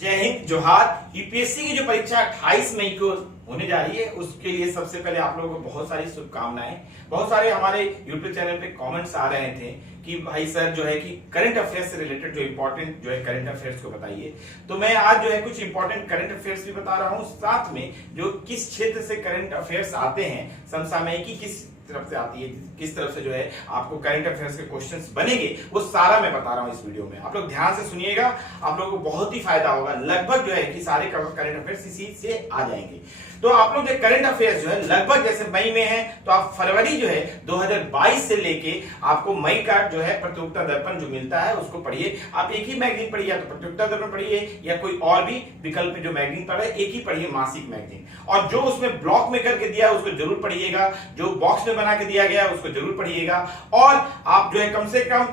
जय हिंद जोहार। यूपीएससी की जो परीक्षा 28 मई को होने जा रही है उसके लिए सबसे पहले आप लोगों को बहुत सारी शुभकामनाएं। बहुत सारे हमारे यूट्यूब चैनल पे कमेंट्स आ रहे थे कि भाई सर जो है कि करंट अफेयर्स से रिलेटेड जो इंपॉर्टेंट जो है करंट अफेयर्स को बताइए। तो मैं आज जो है कुछ इंपॉर्टेंट करंट अफेयर्स भी बता रहा हूँ, साथ में जो किस क्षेत्र से करंट अफेयर्स आते हैं, समसामयिकी किस तरफ से आती है, किस तरफ से जो है आपको करंट अफेयर्स के क्वेश्चंस बनेंगे, वो सारा मैं बता रहा हूं इस वीडियो में। आप लोग ध्यान से सुनिएगा, आप लोगों को बहुत ही फायदा होगा। लगभग जो है कि सारे करंट अफेयर्स इसी से आ जाएंगे। तो आप लोग जो करंट अफेयर्स जो है लगभग जैसे मई में है तो आप फरवरी जो है 2022 से लेके आपको मई का जो है प्रतियोगिता दर्पण जो मिलता है उसको पढ़िए। आप एक ही मैगजीन पढ़िए, या तो प्रतियोगिता दर्पण पढ़िए या कोई और भी विकल्प जो मैगजीन पढ़ रहे एक ही पढ़िए, मासिक मैगजीन। और जो उसमें ब्लॉक में करके दिया है उसको जरूर पढ़िएगा, जो बॉक्स में बना के दिया गया है उसको जरूर पढ़िएगा। और आप जो है कम से कम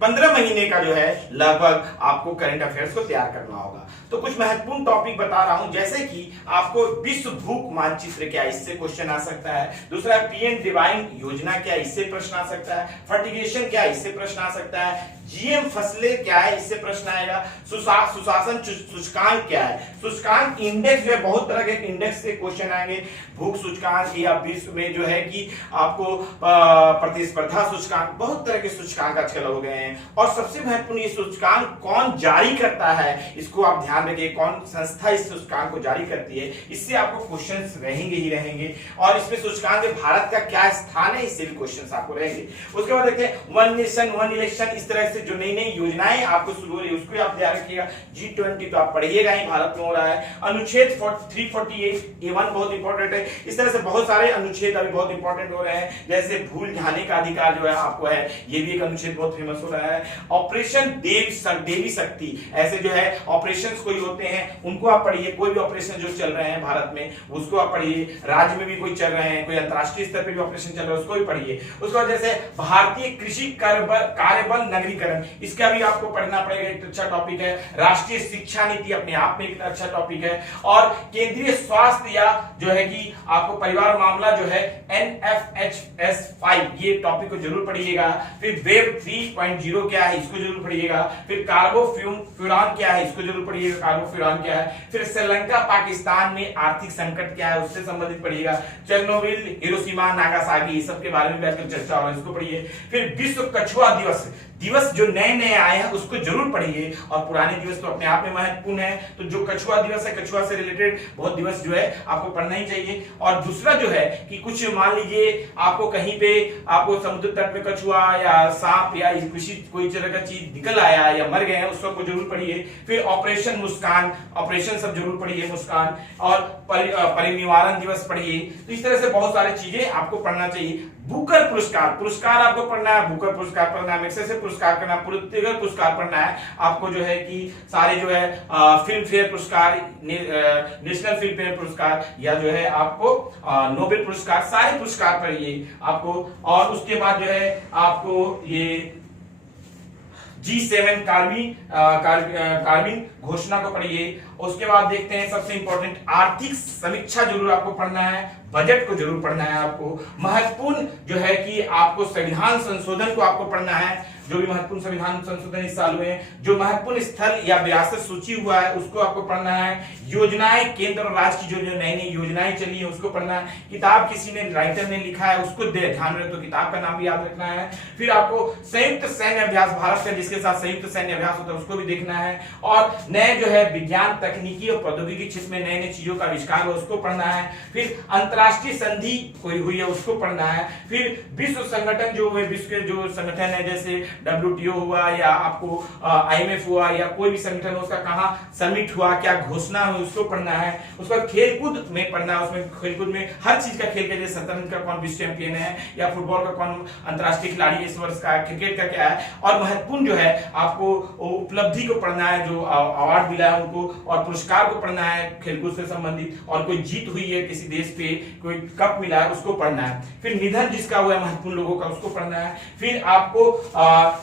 15 महीने का जो है लगभग आपको करंट अफेयर्स को तैयार करना होगा। तो कुछ महत्वपूर्ण टॉपिक बता रहा हूं, जैसे कि आपको विश्व भूख मानचित्र क्या, इससे क्वेश्चन आ सकता है। दूसरा पीएम डिवाइन योजना क्या, इससे प्रश्न आ सकता है। फर्टिगेशन क्या, इससे प्रश्न आ सकता है। जीएम फसलें क्या है, इससे प्रश्न आएगा। सुशासन सूचकांक क्या है, सूचकांक इंडेक्स जो है, बहुत तरह के इंडेक्स से क्वेश्चन आएंगे। भूख सूचकांक या विश्व में जो है कि आपको प्रतिस्पर्धा सूचकांक, बहुत तरह के सूचकांक आजकल हो गए हैं। और सबसे महत्वपूर्ण ये सूचकांक कौन जारी करता है, इसको आप ध्यान रखिए, कौन संस्था इस सूचकांक को जारी करती है, इससे आपको क्वेश्चंस रहेंगे ही रहेंगे। और इसमें सूचकांक में भारत का क्या स्थान है, इससे भी क्वेश्चंस आपको रहेंगे। उसके बाद देखते हैं वन नेशन वन इलेक्शन, इस तरह से जो नई नई योजनाएं आपको शुरू हो रही है उसको आप ध्यान रखिएगा। G20 तो आप पढ़िएगा ही, भारत में हो रहा है। अनुच्छेद 348 A1 बहुत इंपॉर्टेंट है। इस तरह से बहुत सारे अनुच्छेद अभी बहुत इंपॉर्टेंट हो रहे हैं, जैसे भूल जाने का अधिकार जो है आपको है, ये भी एक अनुच्छेद बहुत फेमस हो रहा है। ऑपरेशन देवी शक्ति, ऐसे जो है ऑपरेशन कोई होते हैं उनको आप पढ़िए। कोई भी ऑपरेशन जो चल रहे हैं भारत में उसको आप पढ़िए। राज्य में भी कोई चल रहे हैं, कोई अंतरराष्ट्रीय स्तर पर भी ऑपरेशन चल रहा है उसको भी पढ़िए। उसके बाद जैसे भारतीय कृषि कार्यबल नगरीकरण, इसका भी आपको पढ़ना पड़ेगा, एक अच्छा टॉपिक है। राष्ट्रीय शिक्षा नीति अपने आप में एक अच्छा टॉपिक है। और केंद्रीय स्वास्थ्य या जो है कि आपको परिवार मामला जो है NFHS 5, ये टॉपिक को जरूर पढ़िएगा। फिर वेब 3.0 क्या है, इसको जरूर पढ़िएगा। फिर कार्बोफ्यूरान क्या है, इसको जरूर पढ़िएगा, कार्बोफ्यूरान क्या है। फिर श्रीलंका पाकिस्तान में आर्थिक संकट क्या है, उससे संबंधित पढ़िएगा। चेरनोबिल, हिरोशिमा, नागासाकी, सबके बारे में बैठकर चर्चा हो रहा है, इसको पढ़िए। फिर विश्व कछुआ दिवस जो नए नए आए हैं उसको जरूर पढ़िए। और पुराने दिवस तो अपने आप में महत्वपूर्ण है, तो जो कछुआ दिवस है, कछुआ से रिलेटेड बहुत दिवस जो है आपको पढ़ना ही चाहिए। और दूसरा जो है कि कुछ मान लीजिए आपको कहीं पे आपको समुद्र तट पे कछुआ या सांप या किसी कोई तरह का चीज निकल आया या मर गए हैं, उसको जरूर पढ़िए। फिर ऑपरेशन मुस्कान, ऑपरेशन सब जरूर पढ़िए मुस्कान। और परिनिवारण दिवस पढ़िए। तो इस तरह से बहुत सारी चीजें आपको पढ़ना चाहिए। बुकर पुरस्कार आपको पढ़ना है, बुकर पुरस्कार पढ़ना है, मैग्सेसे पुरस्कार पढ़ना है, पुलित्जर पुरस्कार पढ़ना है आपको, जो है कि सारे जो है फिल्म फेयर पुरस्कार, नेशनल फिल्म फेयर पुरस्कार या जो है आपको नोबेल पुरस्कार, सारे पुरस्कार पढ़िए आपको। और उसके बाद जो है आपको ये G7 कार्बिन घोषणा को पढ़िए। उसके बाद देखते हैं सबसे इंपॉर्टेंट आर्थिक समीक्षा जरूर आपको पढ़ना है, बजट को जरूर पढ़ना है आपको। महत्वपूर्ण जो है कि आपको संविधान संशोधन को आपको पढ़ना है, जो भी महत्वपूर्ण संविधान संशोधन इस साल हुए, जो महत्वपूर्ण स्थल या विरासत सूची हुआ है उसको आपको पढ़ना है। योजनाएं, केंद्र और राज्य की जो नई नई योजनाएं चली है उसको पढ़ना है। किताब किसी ने राइटर ने लिखा है उसको ध्यान में, तो किताब का नाम भी याद रखना है। फिर आपको संयुक्त सैन्य अभ्यास, भारत का जिसके साथ संयुक्त सैन्य अभ्यास होता है उसको भी देखना है। और नए जो है विज्ञान तकनीकी और प्रौद्योगिकी क्षेत्र में नए नए चीजों का आविष्कार हो उसको पढ़ना है। फिर अंतरराष्ट्रीय संधि कोई हुई है उसको पढ़ना है। फिर विश्व संगठन जो है, विश्व के जो संगठन है जैसे WTO हुआ या आपको IMF हुआ या कोई भी संगठन हो, उसका कहाँ समिट हुआ, क्या घोषणा हुई, उसको पढ़ना है। उसके बाद खेलकूद में पढ़ना है, उसमें खेलकूद में हर चीज का खेल के, जैसे शतरंज का कौन विश्व चैंपियन है या फुटबॉल का कौन अंतरराष्ट्रीय खिलाड़ी इस वर्ष का, क्रिकेट का क्या है। और महत्वपूर्ण जो है आपको उपलब्धि को पढ़ना है, जो अवार्ड मिला है उनको, और पुरस्कार को पढ़ना है खेलकूद से संबंधित, और कोई जीत हुई है किसी देश पे, कोई कप मिला है उसको पढ़ना है। फिर निधन जिसका हुआ है महत्वपूर्ण लोगों का, उसको पढ़ना है। फिर आपको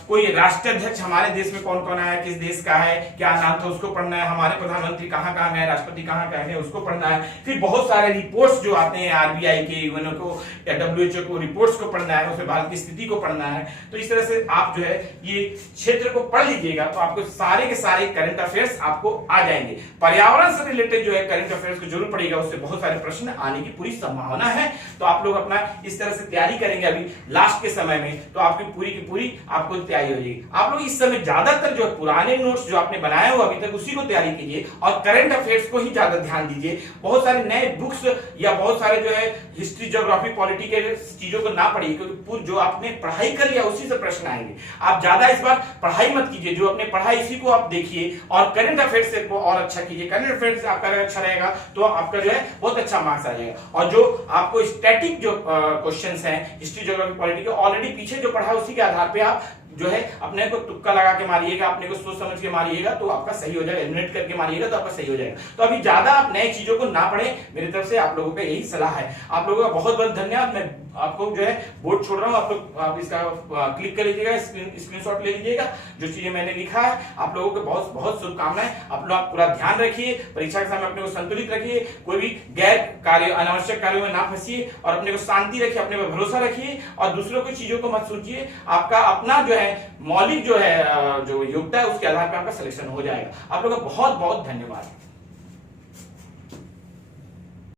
कोई राष्ट्राध्यक्ष हमारे देश में कौन कौन आया, किस देश का है, क्या नाम था, उसको पढ़ना है। हमारे प्रधानमंत्री कहाँ कहाँ गए, राष्ट्रपति कहाँ कहाँ गए, उसको पढ़ना है। फिर बहुत सारे रिपोर्ट्स जो आते हैं आरबीआई के, यूएनओ को या डब्ल्यूएचओ को, रिपोर्ट्स को पढ़ना है, उसमें भारत की स्थिति को पढ़ना है। तो इस तरह से आप जो है ये क्षेत्र को पढ़ लीजिएगा तो आपको सारे के सारे करंट अफेयर्स आपको आ जाएंगे। पर्यावरण से रिलेटेड जो है करंट अफेयर्स को जरूर पढ़ेगा, उससे बहुत सारे प्रश्न आने की पूरी संभावना है। तो आप लोग अपना इस तरह से तैयारी करेंगे अभी लास्ट के समय में, तो आपकी पूरी की पूरी आपको तैयारी हो जाएगी। आप लोग इस समय ज्यादातर जो पुराने नोट्स जो आपने बनाए हो अभी तक, उसी को तैयारी कीजिए और करंट अफेयर्स को ही ज्यादा ध्यान दीजिए। बहुत सारे नए बुक्स या बहुत सारे जो है हिस्ट्री, ज्योग्राफी, पॉलिटी के चीजों को ना पढ़िए, क्योंकि जो आपने पढ़ाई कर लिया उसी से प्रश्न आएंगे। आप ज्यादा इस बार पढ़ाई मत कीजिए, जो आपने पढ़ा इसी को आप देखिए और करंट अफेयर्स से और अच्छा कीजिए। करंट अफेयर्स से आपका अच्छा रहेगा तो आपका जो है बहुत अच्छा मार्क्स आ जाएगा। और जो आपको स्टैटिक जो क्वेश्चंस हैं हिस्ट्री, ज्योग्राफी, पॉलिटी के, ऑलरेडी पीछे जो पढ़ा है उसी के आधार पे आप जो है अपने को तुक्का लगा के मारिएगा, अपने को सोच समझ के मारिएगा तो आपका सही हो जाएगा, एलिमिनेट करके मारिएगा तो आपका सही हो जाएगा। तो अभी ज्यादा आप नए चीजों को ना पढ़ें, मेरी तरफ से आप लोगों का यही सलाह है। आप लोगों का बहुत बहुत धन्यवाद। मैं आपको जो है बोर्ड छोड़ रहा हूं, आप लोग आप इसका क्लिक कर लीजिएगा, स्क्रीनशॉट ले लीजिएगा, जो चीजें मैंने लिखा है। आप लोगों को बहुत बहुत शुभकामनाएं। आप लोग पूरा ध्यान रखिए, परीक्षा के समय अपने को संतुलित रखिए, कोई भी गैर कार्य, अनावश्यक कार्यों में ना फंसिए और अपने को शांति रखिए, अपने पर भरोसा रखिए और दूसरों की चीजों को मत सोचिए। आपका अपना जो है मौलिक जो है जो योग्यता है उसके आधार पर आपका सिलेक्शन हो जाएगा। आप लोगों का बहुत बहुत धन्यवाद।